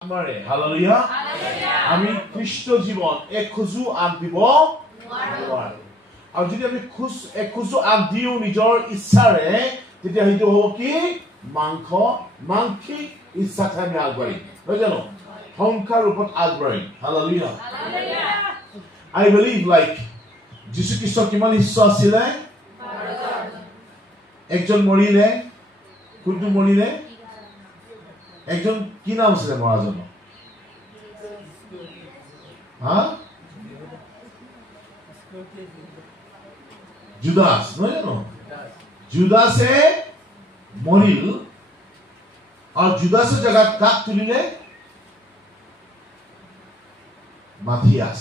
Hallelujah. আমি খ্ৰিস্ট জীবন এক খুজু আগ দিব নোৱাৰো আৰু যদি আমি এক খুজু আগ দিও নিজৰ ইচ্ছাৰে তেতিয়া সেইটো হ'ব কি মাংসিক ইচ্ছাতে আমি আগবাঢ়িম নহয় জানো সংখ্যাৰ ৰূপত আগবাঢ়িম Hallelujah. I believe like যীশু খ্ৰীষ্ট কিমান ইচ্ছা আছিলে একজন মৰিলে কোনটো মৰিলে একজন কি নাম আছিল মহাজন জুদাস নহয় জানো জুদাসে মৰিল আৰু জুদাসৰ জায়গাত কাক তুলিলে মাথিয়াস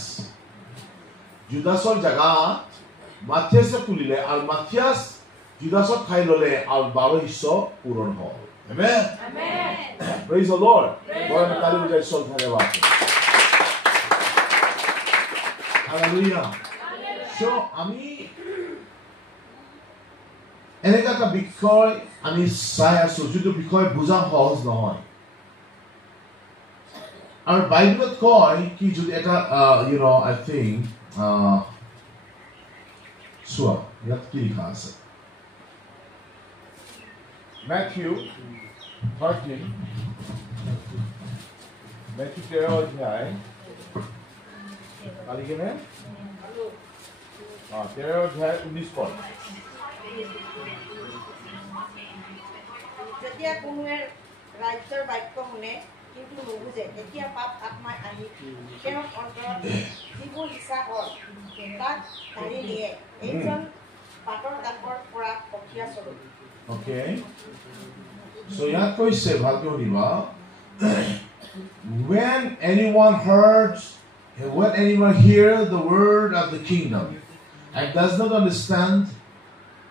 জুদাসৰ জায়গাত মাথিয়াসে তুলিলে আৰু মাথিয়াস জুদাসক খাই ললে আৰু 12 হিস্স পূৰণ হ'ল Amen. Amen. Praise the Lord. God and Hallelujah. So Hallelujah. So আমি এনেকা একটা বিষয় আমি চাই আছো যেটো বিষয় বুজা সহজ নহয় আৰু বাইবেলত কয় কি যদি এটা I think চোৱা ইয়াত কি লিখা আছে Matthew 13 অধ্যায় কালিকেনে 13 অধ্যায় 19 পদ যেতিয়া কোনোৱে ৰাজ্যৰ বাক্য শুনে কিন্তু নুবুজে তেতিয়া পাপ আত্মাই আহি তেওঁৰ অন্তৰত যিবোৰ ইচ্ছা হয় তাক ঢালি নিয়ে এইজন পাতৰ কাষৰ পৰা প্ৰক্ৰিয়া চলে Okay. So yat koise bhalke honiba when anyone hear the word of the kingdom and does not understand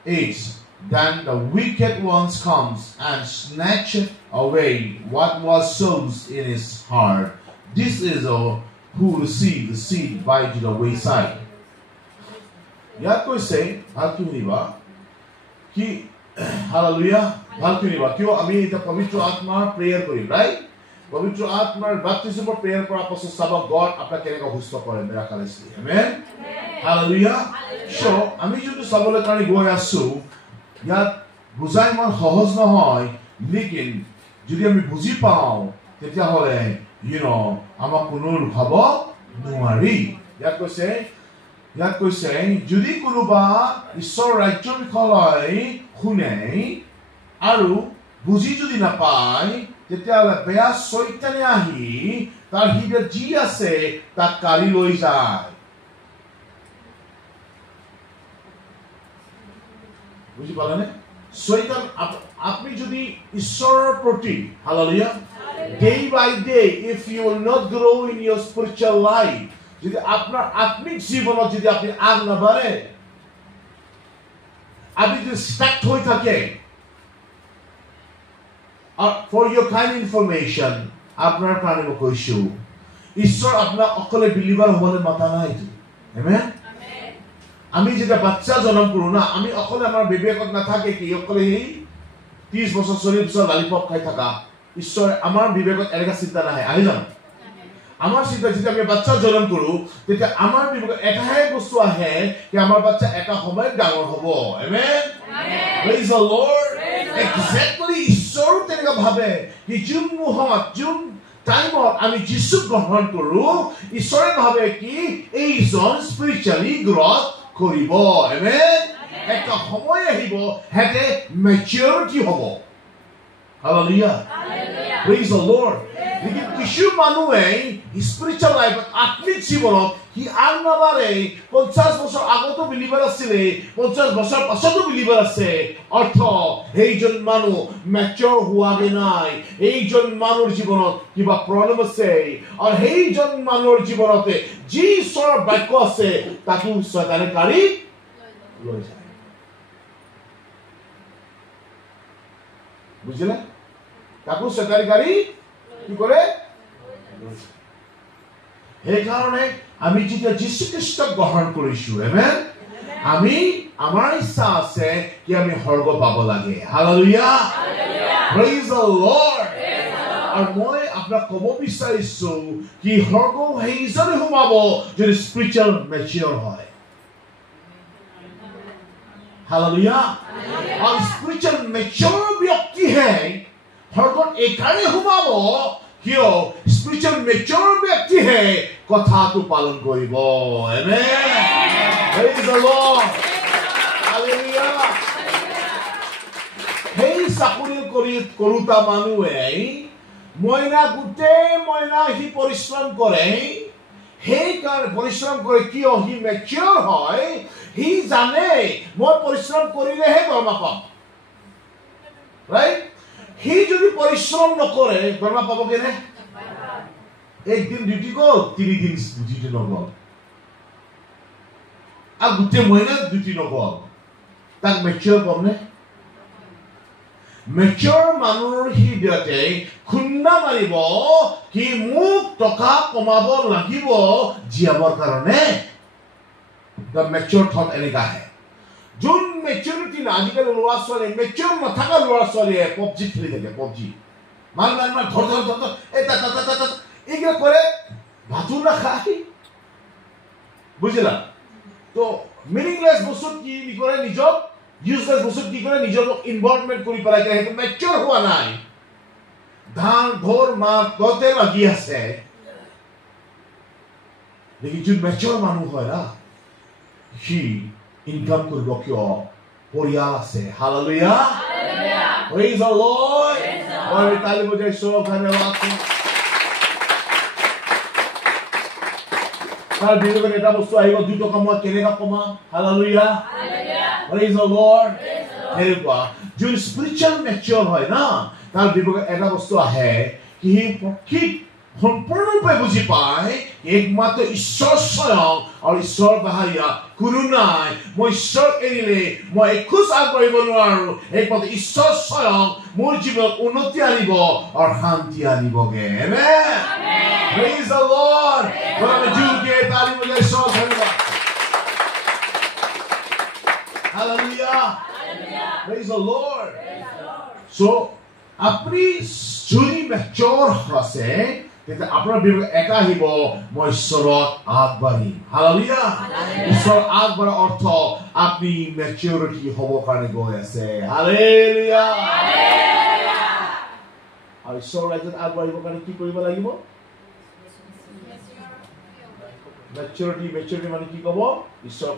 it, then the wicked ones comes and snatch away what was sown in his heart. This is who receive the seed by the wayside. Yat koise bhalke honiba ki Hallelujah. Hallelujah. Kyo ami eta pavitra atmar prayer kori, right? Pavitra atmar baptism for prayer kora paso sabak God apna keneka husto kore miraculously. Amen. Hallelujah. So ami joto sabole kani goi asu yat bujai man সহজ নহয় lekin jodi ami buji pao tetia hole ama kunur bhabo nuari ইয়াত কৈছে যদি কোনোবা ঈশ্বৰ ৰাজ্যৰ বিষয়লৈ শুনে আৰু বুজি যদি নাপায় তেতিয়াহ'লে বেয়া শয়তানে আহি তাৰ হৃদয়ত যি আছে তাক কাঢ়ি লৈ যায় বুজি পালেনে শয়তান আপনি যদি ঈশ্বৰৰ প্ৰতি Hallelujah day by day if you will not grow in your spiritual life যদি আপনার আত্মিক জীবনত যদি আপনি আগ না বাড়ে আপনি যদি স্টাক হয়ে থাকে for your kind information আপনার কারণে মই কৈছো ঈশ্বর আপনার অকলে বিলিভার হবলৈ মাতা নাই আমেন আমি যেটা বাচ্চা জন্ম কৰো না আমি অকলে আমাৰ বিবেকত নাথাকে কি অকলে 30 বছৰ 40 বছৰ লালিপপ খাই থাকা ঈশ্বৰ আমাৰ বিবেকত এনেকা চিন্তা নাহে আহি যাম আমাৰ চিন্তা যেটা আমি বাচ্চা জন্ম কৰো তেতিয়া আমাৰ বিবেকত এটাহে বস্তু আহে কি আমাৰ বাচ্চা এটা সময় ডাঙৰ হ'ব আমেন praise the Lord exactly ঈশ্বৰ তেনেকা ভাবে কি যোন মুহূৰ্ত যোন টাইমত আমি যিশু গ্ৰহণ কৰো ঈশ্বৰে ভাবে কি এইজন স্পিৰিচুৱেলি গ্ৰথ কৰিব আমেন এটা সময় আহিব হেতে ম্যাচুৰিটি হ'ব Hallelujah. Hallelujah. Praise the Lord. Lekin কিছু মানুহে স্পিৰিচুৱেল লাইফত আত্মিক জীৱনত কি আনবাৰে 50 বছৰ আগতো বিলিভাৰ আছিলে 50 বছৰ পাছতো বিলিভাৰ আছে অৰ্থ এইজন মানুহ ম্যাচুৰ হোৱাগে নাই এইজন মানুহৰ জীৱনত কিবা প্ৰব্লেম আছে আৰু এইজন মানুহৰ জীৱনতে যি ঈশ্বৰৰ বাক্য আছে তাকো শয়তানে কাঢ়ি লৈ যায় বুঝলে তাকো সরকারি গাড়ি কি করে এই কারণে আমি যেটা যীশু খ্রিস্ট গ্রহণ করিছো আমেন আমি আমার ইচ্ছা আছে কি আমি স্বর্গ পাব লাগে হালেলুয়া প্রেজ দ্য লর্ড আর মই আপোনাক ক'ব বিচাৰিছো কি স্বৰ্গ সেইজনে সোমাব যদি স্পিৰিচুৱেল মেচিয়ৰ হয় হালেলুয়া আৰু স্পিৰিচুৱেল মেচিয়ৰ ব্যক্তিহে স্বৰ্গত এইকাৰণে সোমাব কিয় স্পিৰিচুৱেল মেচিয়ৰ ব্যক্তিহে কথাটো পালন কৰিব আমেন প্ৰেইজ দ্য লৰ্ড হালেলুয়া সেই চাকৰি কৰোতা মানুহে গোটেই মইনা সি পৰিশ্ৰম কৰে সেইকাৰণে পৰিশ্ৰম কৰে কিয় সি মেচিয়ৰ হয় সি জানে মই পৰিশ্ৰম কৰিলেহে দৰমহা পাম ৰাইট সি যদি পৰিশ্ৰম নকৰে দৰমহা পাব কেনে একদিন ডিউটি গ'ল 3 দিন ডিউটি নগ'ল আৰু গোটেই মহিনা ডিউটি নগ'ল তাক মেচিয়ৰ কমনে মেচিয়ৰ মানুহৰ হৃদয়তে খুন্দা মাৰিব কি মোক টকা কমাব লাগিব জীয়াবৰ কাৰণে the mature thought এনেকা আহে যোন মেচুৰিটি না আজিকালি ল'ৰা ছোৱালী মেচুৰ নথকা ল'ৰা ছোৱালীয়ে পবজি খেলি থাকে পবজি মাৰ ধৰ এটা এইগিলা কৰে ভাতো নাখায় বুজিলা তো মিনিংলেছ বস্তু কি কৰে নিজক ইউজলেছ বস্তু কি কৰে নিজক ইনভলভমেন্ট কৰি পেলাই সেইটো মেচুৰ হোৱা নাই ধান ঘৰ মাৰ ততে লাগি আছে লেকিন যোন মেচুৰ মানুহ হয় না সি ইনকাম কৰিব কিয় পৰিয়াল আছে হালেলুয়া প্ৰেইজ দ্য লৰ্ড মই তালি বজাইছো ধন্যবাদ তাৰ বিৰুদ্ধে এটা বস্তু আহিব 2 টকা মই কেনেকা কমাম হালেলুয়া প্ৰেইজ দ্য লৰ্ড হেল্পা যোন স্পিৰিচুৱেল মেচিয়ৰ হয় না তাৰ বিৰুদ্ধে এটা বস্তু আহে কি প্ৰকৃত সম্পূৰ্ণৰূপে বুজি পায় একমাত্ৰ ঈশ্বৰ স্বয়ং আৰু ঈশ্বৰ বাহিৰা কোনো নাই মই ঈশ্বৰ এৰিলে মই একোজ আগবাঢ়িব নোৱাৰো একমাত্ৰ ঈশ্বৰ স্বয়ং মোৰ জীৱনত উন্নতি আনিব আৰু শান্তি আনিবগে আমেন প্ৰেইজ দ্য লৰ্ড গৰমে জুকে তালি বজাইছো ধন্যবাদ hallelujah praise the lord so আপুনি যদি মেচুৰ আছে তেতিয়া আপোনাৰ বিৰুদ্ধে এটা আহিব মই ঈশ্বৰত আগবাঢ়িম হালেলুয়া ঈশ্বৰ আগবাঢ়াৰ অৰ্থ আপুনি মেচুৰিটি হ'ব কাৰণে গৈ আছে হালেলুয়া আৰু ঈশ্বৰৰ ৰাজ্যত আগবাঢ়িবৰ কাৰণে কি কৰিব লাগিব মেচুৰিটি মানে কি ক'ব ঈশ্বৰ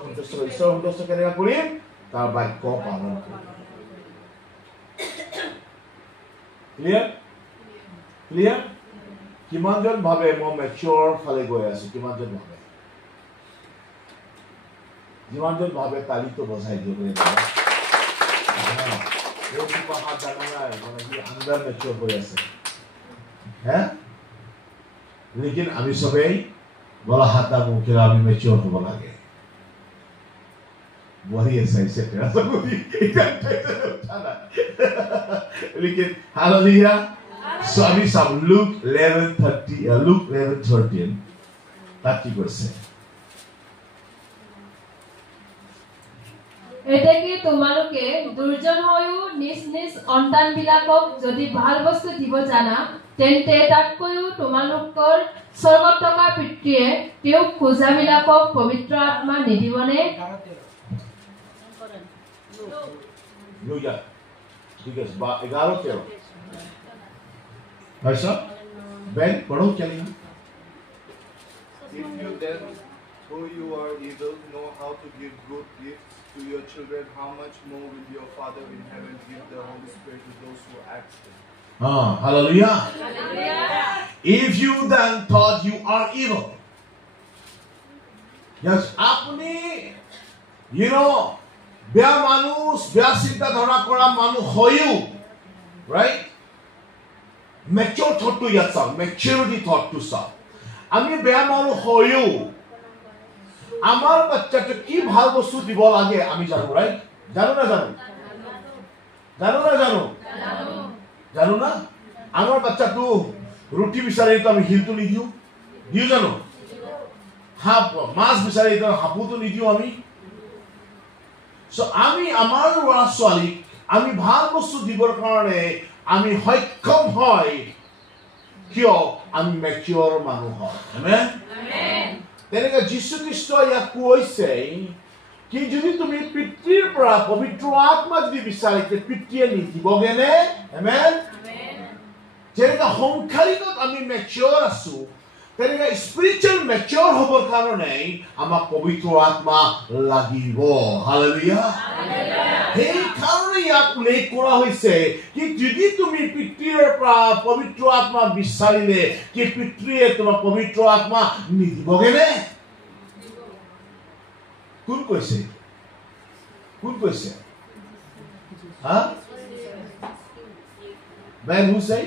সন্তুষ্ট কেনেকৈ কৰিম তাৰ বাক্য পালন কৰিম ক্লিয়াৰ কিমানজন ভাবে মই মেচুৰ ফালে গৈ আছো কিমানজন ভাবে যিমানজন ভাবে তালিটো বজাই দিয়ক আণ্ডাৰ মেচুৰ হৈ আছে লেকিন আমি সবেই বলা হাতা মুখেৰে আমি মেচুৰ হ'ব লাগে বোৱাৰী আছে লেকিন হালেলুয়া So আমি সব Luke 11:13 তাত কি কৈছে এতেকে তোমালোকে দুৰ্জন হৈও নিজ নিজ সন্তানবিলাকক যদি ভাল বস্তু দিব জানা তেন্তে তাতকৈও তোমালোকৰ স্বৰ্গত থকা পিতৃয়ে তেওঁক খোজাবিলাকক পবিত্ৰ আত্মা নিদিবনে Luya ঠিক আছে 11:13 भाई साहब Ben पढ़ो चलिए If you then who you are evil know how to give good gifts to your children how much more will your Father in heaven give the Holy Spirit to those who ask him hallelujah if you then thought you are evil yes apni you know বেয়া মানুষ বেয়া চিন্তা ধাৰণা কৰা মানুহ হয়ও right mature thought to yourself maturity thought to self আমি বেয়া মানুহ হয়ও আমাৰ বাচ্চাকে কি ভাল বস্তু দিব লাগে আমি জানো right জানো না জানো না আমাৰ বাচ্চাটো ৰুটি বিচাৰি তো আমি হিলটো নিদিও দিও জানো হাপ মাছ বিচাৰি তো হাপুটো নিদিও আমি সো আমি আমাৰ ল'ৰা ছোৱালীক আমি ভাল বস্তু দিবৰ কাৰণে আমি সক্ষম হয় কিয় আমি মেচিয়ৰ মানুহ হয় আমেন তেনেকৈ যীশু খ্ৰীষ্ট ইয়াক কৈছে কি যদি তুমি পিতৃৰ পৰা পবিত্ৰ আত্মা যদি বিচাৰি পিতৃয়ে নিদিবগেনে আমেন যেনেকৈ সংসাৰিকত আমি মেচিয়ৰ আছো তেনেকৈ স্পিৰিচুৱেল মেচিয়ৰ হ'বৰ কাৰণে আমাক পবিত্ৰ আত্মা লাগিব হালেলুয়া সেই কাৰণে ইয়াক উল্লেখ কৰা হৈছে কি যদি তুমি পিতৃৰ পৰা পবিত্ৰ আত্মা বিচাৰিলে কি পিতৃয়ে তোমাক পবিত্ৰ আত্মা নিদিবগেনে কোন কৈছে হা Ben who say?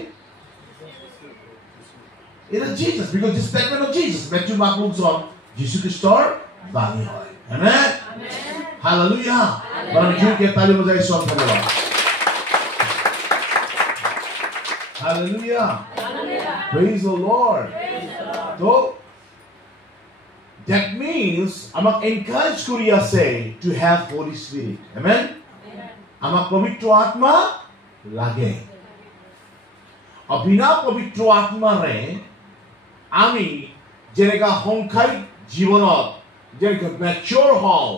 It is Jesus, because this statement of Jesus. Matthew, Mark, Luke, John. Jesus Christor, Bani hoy. Amen? Hallelujah. But I'm sure that tali bajai song karo. Hallelujah. Praise the Lord. So, that means amak encourage Korea say to have Holy Spirit. Amen? Amak pavitra atma lage. বিনা পবিত্ৰ আত্মাৰে আমি যেনেকা সংসাৰিক জীৱনত যেনেকৈ mature হওঁ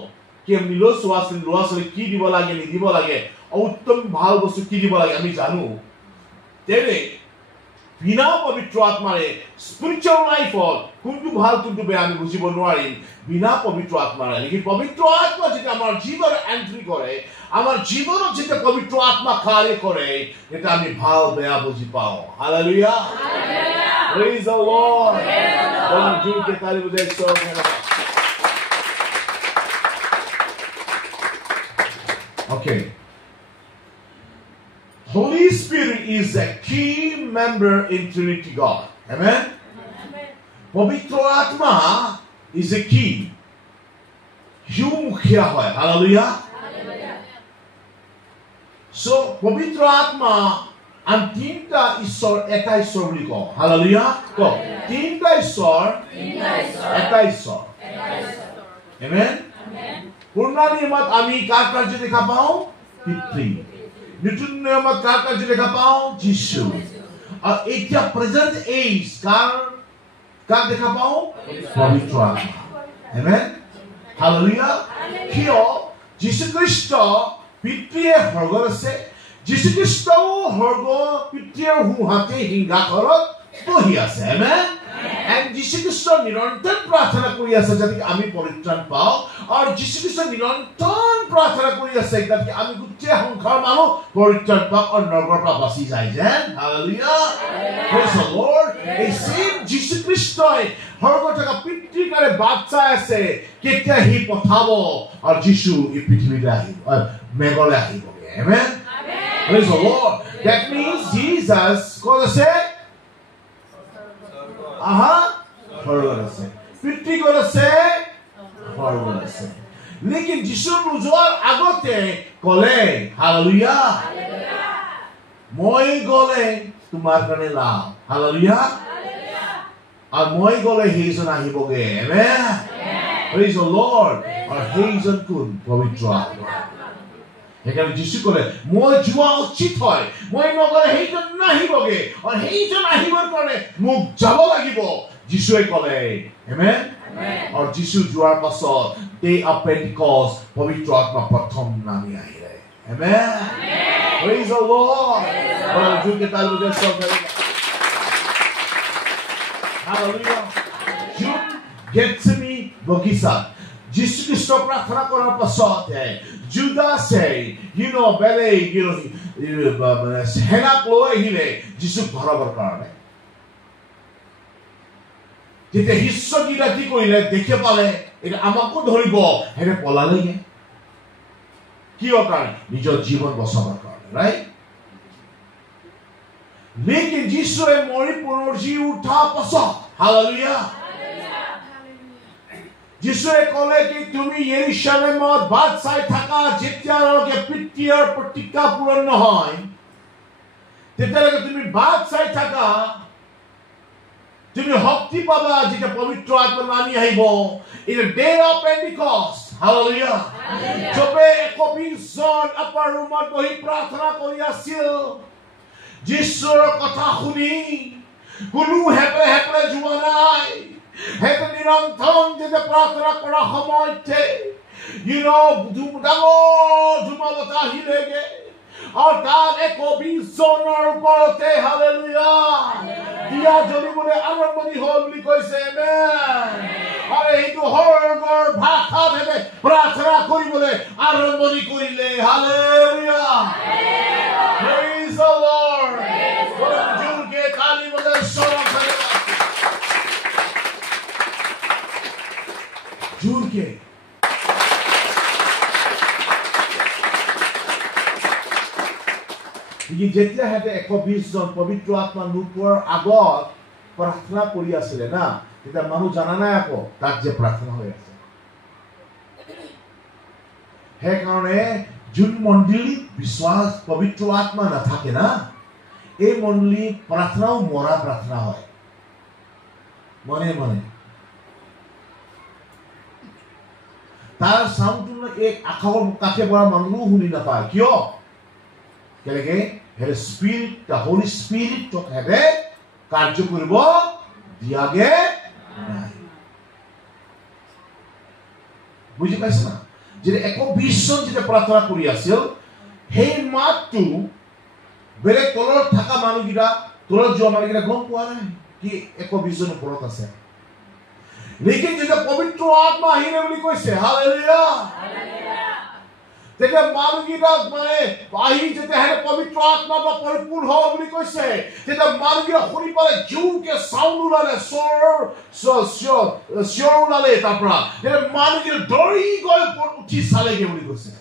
কি মিলো ল'ৰা ছোৱালী কি দিব লাগে নিদিব লাগে উত্তম ভাল বস্তু কি দিব লাগে আমি জানো তেনে বিনা পবিত্ৰ আত্মাৰে স্পিৰিচুৱেল লাইফত কোনটো ভাল কোনটো বেয়া আমি বুজিব নোৱাৰিম বিনা পবিত্ৰ আত্মাৰে নেকি পবিত্ৰ আত্মা যেতিয়া আমাৰ জীৱনত এন্ট্ৰি কৰে আমাৰ জীৱনত যেতিয়া পবিত্ৰ আত্মা কাৰ্য কৰে এটা আমি ভাল বেয়া বুজি পাওঁ হালেলুয়া প্ৰেইজ দ্য লৰ্ড বন্ধু জুকে তালি বজাই সব Okay. Holy Spirit is a key member in Trinity God. Amen? Pavitra Atma is a key. Hallelujah. So, Pavitra Atma and Tinta Isor Eta Isor বুলি কওঁ Hallelujah. Go. Tinta Isor Eta Isor. Amen? Purna niyamat ami কাৰ কাৰ্য দেখা পাওঁ পিতৃ নতুন নিয়মত কাৰ কাৰ্য দেখা পাওঁ যীশু আৰু এতিয়া প্ৰেজেন্ট এজ কাৰ দেখা পাওঁ পবিত্ৰ আত্মা আমেন হালেলুয়া কিয় যীশু খ্ৰীষ্ট পিতৃয়ে স্বৰ্গত আছে যীশু খ্ৰীষ্টও স্বৰ্গ পিতৃৰ সোঁহাতে সিংহাসনত বহি আছে আমেন And Jesus Christ নিৰন্তৰ প্ৰাৰ্থনা কৰি আছে যাতে আমি পৰিত্ৰাণ পাওঁ আৰু Jesus Christ নিৰন্তৰ প্ৰাৰ্থনা কৰি আছে যাতে আমি গোটেই সংসাৰ মানুহ পৰিত্ৰাণ পাওঁ আৰু নৰকৰ পৰা বাচি যায় যেন হালেলুয়া praise the Lord এই same Jesus Christ স্বৰ্গত থকা পিতৃৰ কাৰণে বাট চাই আছে কেতিয়া সি পঠাব আৰু যীশু এই পৃথিৱীলৈ আহিব মেঘলৈ আহিব amen praise the Lord that means Jesus ক'ত আছে স্বৰ্গত আছে পিতৃ ক'ত আছে স্বৰ্গত আছে লেকিন যীশু যোৱাৰ আগতে ক'লে হালেলুয়া মই গ'লে তোমাৰ কাৰণে লাভ হালেলুয়া আৰু মই গ'লে সেইজন আহিবগে আমেন praise the Lord আৰু সেইজন কোন পবিত্ৰ আত্মা সেইকাৰণে যীশু ক'লে মই যোৱা উচিত হয় মই নগ'লে সেইজন নাহিবগে আৰু সেইজন আহিবৰ কাৰণে মোক যাব লাগিব যীশুৱে ক'লে আমেন আৰু যীশু যোৱাৰ পাছত ডে অফ পেন্টিকষ্ট পবিত্ৰ আত্মা প্ৰথম নামি আহিলে আমেন praise the Lord আৰু জুকে তাল বজাই সব হালেলুয়া জুন গেটছেমি বগিচা যীশু খ্ৰীষ্ট প্ৰাৰ্থনা কৰাৰ পাছত Judas বেলে সেনাক লৈ আহিলে যীশুক ধৰাবৰ কাৰণে যেতিয়া শিষ্যকেইটা কি কৰিলে দেখি পালে এটা আমাকো ধৰিব হেৰে পলালেগে কিয় কাৰণে নিজৰ জীৱন বচাবৰ কাৰণে ৰাইট লেকিন যীশুৱে মৰি পুনৰুজ্জীৱিত উঠাৰ পাছত হালেলুয়া যিশুৱে ক'লে কি তুমি য়েৰুশলেমত বাট চাই থাকা যেতিয়ালৈকে পিতৃৰ প্ৰতিজ্ঞা পূৰণ নহয় তেতিয়ালৈকে তুমি বাট চাই থাকা তুমি শক্তি পাবা যেতিয়া পবিত্ৰ আত্মা নামি আহিব in the day of Pentecost hallelujah চবে 120 জন আপাৰ ৰুমত বহি প্ৰাৰ্থনা কৰি আছিল যীশুৰ কথা শুনি কোনো হেপে যোৱা নাই হেতে নিৰন্তন যেতিয়া প্ৰাৰ্থনা কৰা সময়তে ডাঙৰ ধুমালতা আহিলেগে আৰু তাত 120 জনৰ ওপৰতে হালেলুয়া দিয়া জ্বলিবলৈ আৰম্ভণি হ'ল বুলি কৈছে আমেন আৰু এইটো সৰ্গৰ ভাষাত হেতে প্ৰাৰ্থনা কৰিবলৈ আৰম্ভণি কৰিলে হালেলুয়া Praise the Lord জোৰকে তালি বজাই স্বৰম জোৰকে যেতিয়া হেতে 120 জন পবিত্ৰ আত্মা নোপোৱাৰ আগত প্ৰাৰ্থনা কৰি আছিলে না তেতিয়া মানুহ জানা নাই আকৌ তাত যে প্ৰাৰ্থনা হৈ আছে সেইকাৰণে যোন মণ্ডলীত বিশ্বাস পবিত্ৰ আত্মা নাথাকে না এই মণ্ডলী প্ৰাৰ্থনাও মৰা প্ৰাৰ্থনা হয় মনে মনে তাৰ চাউণ্ডটো এক আখাৰ কাষে পৰা মানুহো শুনি নাপায় কিয় কেলেকে হেৰে স্পিৰিট দা হোলি স্পিৰিটক হেৰে কাৰ্য কৰিব দিয়াগে নাই বুজি পাইছে না যে 120 জন যেতিয়া প্ৰাৰ্থনা কৰি আছিল সেই মাতটো বেলেগ তলত থকা মানুহকেইটা তলত যোৱা মানুহকেইটা গম পোৱা নাই কি 120 জন ওপৰত আছে লেকিন যেতিয়া পবিত্ৰ আত্মা আহিলে বুলি কৈছে হালেলুয়া তেতিয়া মানুহকেইটাক মানে আহি যেতিয়া হেৰে পবিত্ৰ আত্মা বা পৰিপূৰ্ণ হ'ব বুলি কৈছে তেতিয়া মানুহকেইটা শুনি পালে জোৰকে চাউণ্ড ওলালে চিঞৰ ওলালে তাৰ পৰা মানুহকেইটা দৌৰি গৈ উঠি চালেগে বুলি কৈছে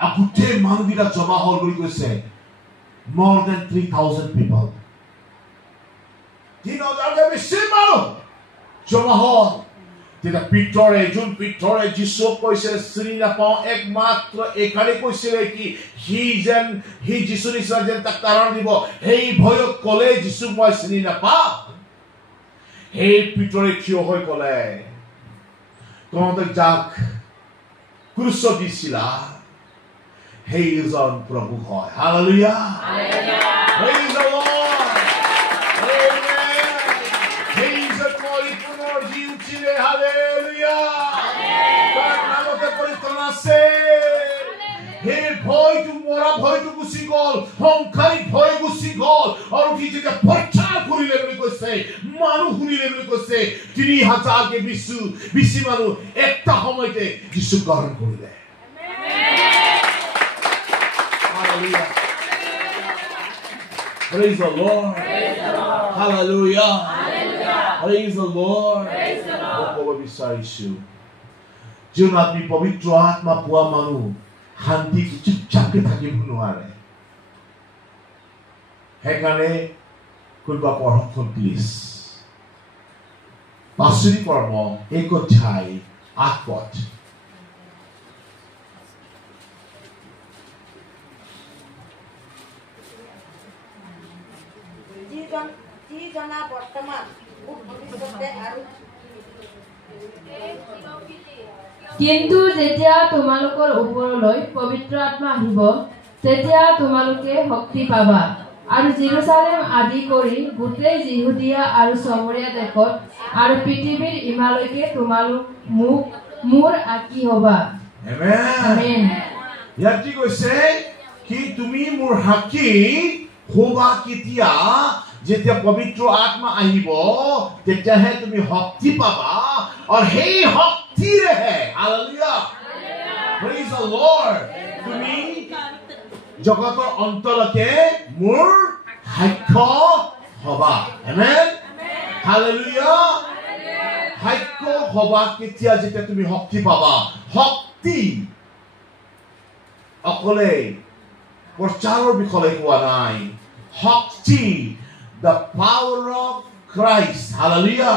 আৰু গোটেই মানুহকেইটা জমা হ'ল বুলি কৈছে more than 3,000 people 3,000 বেছি মানুহ জমা হ'ল তেতিয়া পিতৰে যিশুক কৈছে চিনি নাপাওঁ একমাত্ৰ একাৰে কৈছিলে কি সি যিশু নিচিনা যেন তাক তাৰণ দিব সেই ভয়ত ক'লে যিশুক মই চিনি নাপাওঁ সেই পিতৰে থিয় হৈ ক'লে তহঁতে যাক ক্ৰুচত দিছিলা সেইজন প্ৰভু হয় hallelujah Praise the Lord Amen Jesus পৰিপূৰ্ণ জি উঠিলে হালেলুয়া তাৰ নামতে পৰিত্ৰাণ আছে সেই ভয়টো মৰা ভয়টো গুচি গ'ল সংসাৰিক ভয় গুচি গ'ল আৰু কি যেতিয়া প্ৰচাৰ কৰিলে বুলি কৈছে মানুহ শুনিলে বুলি কৈছে 3,000 কে বেছি মানুহ একটা সময়তে যিশু গ্ৰহণ কৰিলে Hallelujah. Praise the Lord. Hallelujah. Praise the Lord. ক'ব বিচাৰিছোঁ যোন আপুনি পবিত্ৰ আত্মা পোৱা মানুহ শান্তি চুপচাপকে থাকিব নোৱাৰে সেইকাৰণে কোনোবা পঢ়কচোন প্লিজ 5 পৰ্ব 1 অধ্যায় 8 পদ যি জনা বৰ্তমান ভৱিষ্যতে আৰু কিন্তু যেতিয়া তোমালোকৰ ওপৰলৈ পবিত্ৰ আত্মা আহিব তেতিয়া তোমালোকে শক্তি পাবা আৰু জেৰুজালেম আদি কৰি গোটেই জিহুদিয়া আৰু সমৰীয়া দেশত আৰু পৃথিৱীৰ ইমালৈকে তোমালোক মোৰ আঁকি হবা আমেন ইয়াত কি কৈছে কি তুমি মোৰ সাক্ষী হবা কেতিয়া যেতিয়া পবিত্ৰ আত্মা আহিব তেতিয়াহে তুমি শক্তি পাবা আৰু সেই শক্তিৰেহে হালেলুয়া Praise the Lord তুমি জগতৰ অন্তলৈকে মোৰ সাক্ষ্য হবা আমেন হালেলুয়া সাক্ষ্য হবা কেতিয়া যেতিয়া তুমি শক্তি পাবা শক্তি অকলে প্ৰচাৰৰ বিষয়ে কোৱা নাই শক্তি the power of Christ hallelujah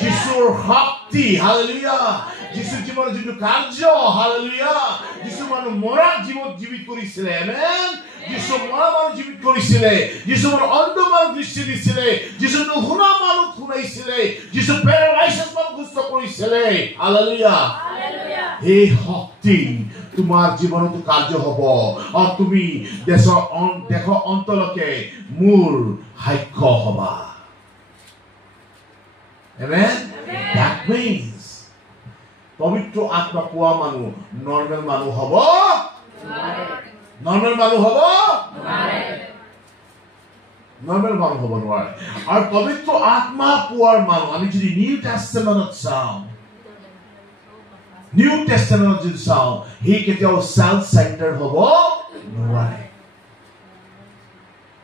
যিশুৰ শক্তি hallelujah যিশু জীবনৰ যিটো কাৰ্য hallelujah যিশু মানুহ মৰা জীৱিত কৰিছিলে আমেন যিশু মৰা মানুহ জীৱিত কৰিছিলে যিশু অন্ধ মানুহ দৃষ্টি দিছিলে যিশু নুশুনা মানুহ শুনাইছিলে যিশু পেৰালাইছিছ মানুহ সুস্থ কৰিছিলে hallelujah এই শক্তি তোমাৰ জীৱনতো কাৰ্য হ'ব আৰু তুমি দেশৰ অন্তলৈকে মোৰ সাক্ষ্য হবা Amen? That means পবিত্ৰ আত্মা পোৱা মানুহ নৰ্মেল মানুহ হ'ব নৰ্মেল মানুহ হ'ব নৰ্মেল মানুহ হ'ব নোৱাৰে আৰু পবিত্ৰ আত্মা পোৱাৰ মানুহ আমি যদি নিউ টেষ্টামেণ্টত চাওঁ নিউ টেষ্টামেণ্টত যদি চাওঁ সি কেতিয়াও সেলফ চেণ্টাৰ্ড হ'ব নোৱাৰে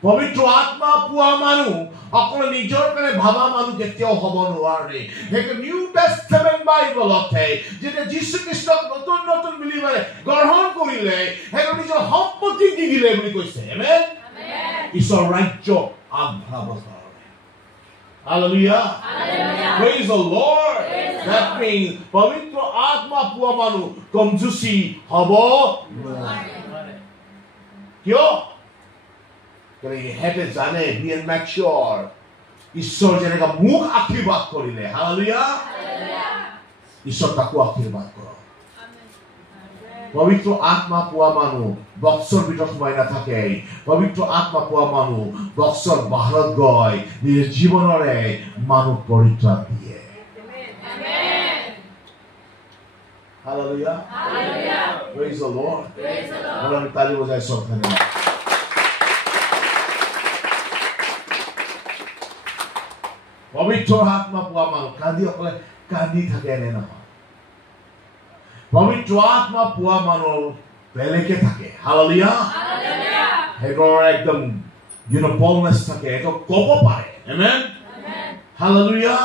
পবিত্ৰ আত্মা পোৱা মানুহ অকল নিজৰ কাৰণে ভাবা মানুহ কেতিয়াও হ'ব নোৱাৰে সেইটো নিউ টেষ্টামেণ্ট বাইবলতে যেতিয়া যীশু খ্ৰীষ্টক নতুন নতুন বিলিভাৰে গ্ৰহণ কৰিলে সেইটো নিজৰ সম্পত্তি দি দিলে বুলি কৈছে আমেন ঈশ্বৰ ৰাজ্য আগবঢ়াবৰ কাৰণে hallelujah praise the Lord that means পবিত্ৰ আত্মা পোৱা মানুহ কমজুচি হ'ব নোৱাৰে কিয় হেতে জানে be and make sure ঈশ্বৰ যেনেকা মোক আশীৰ্বাদ কৰিলে হালেলুয়া ঈশ্বৰ তাকো আশীৰ্বাদ কৰক পবিত্ৰ আত্মা পোৱা মানুহ বক্সৰ ভিতৰত সোমাই নাথাকে পবিত্ৰ আত্মা পোৱা মানুহ বক্সৰ বাহিৰত গৈ নিজৰ জীৱনৰে মানুহ পৰিত্ৰাণ দিয়ে হালেলুয়া praise the Lord আমি তালি বজাই চব ধন্যবাদ পবিত্ৰ আত্মা পোৱা মানুহ কান্দি অকলে কান্দি থাকে এনে নহয় পবিত্ৰ আত্মা পোৱা মানুহ বেলেগে থাকে হালেলুয়া সেইবোৰ একদম boldness থাকে এইটো ক'ব পাৰে আমেন হালেলুয়া